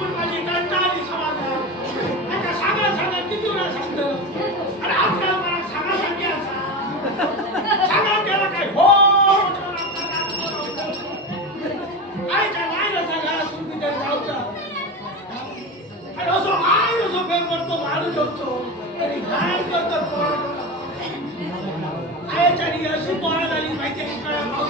پنجي تنتالي سماجا متا ساگا سان کي تورن शकतो ان آتکا سان ساگا سان کي آسا ساگا کي काय هو اي جا نايو سان ساگا سوبيدو اوت هلو سو اي مو بهرتو ماجي جوتو اي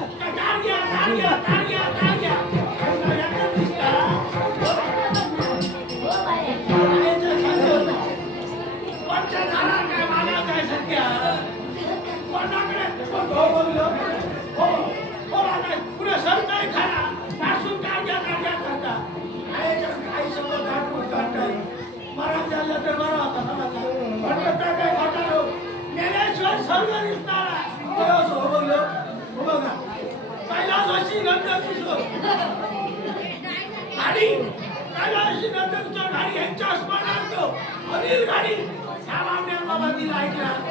ಗಾಡಿ ಹಸೋಡಿ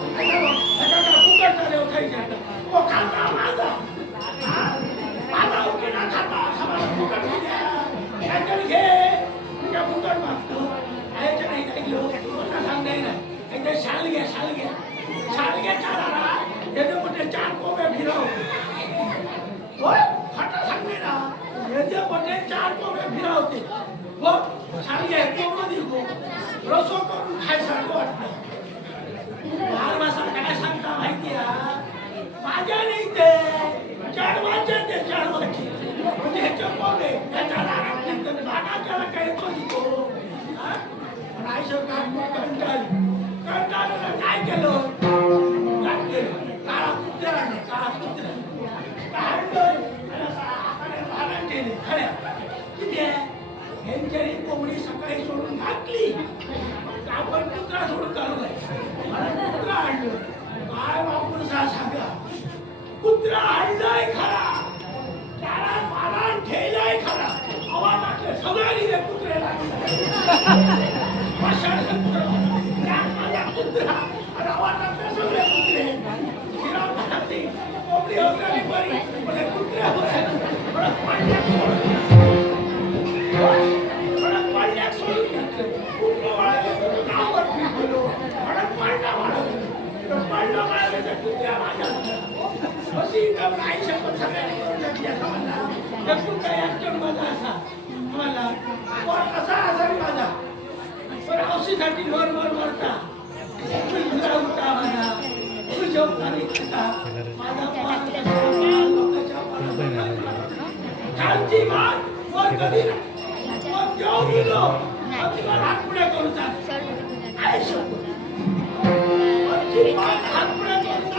ખાશો કામ કરતા કરતા કરતા કે લો क्या भाजन हो बसी का लाइश कोन छले या कामना जब सुकायन चड मजा माला कोसासा सारी मजा परोसी साठी वर वर वरता खुशो ता का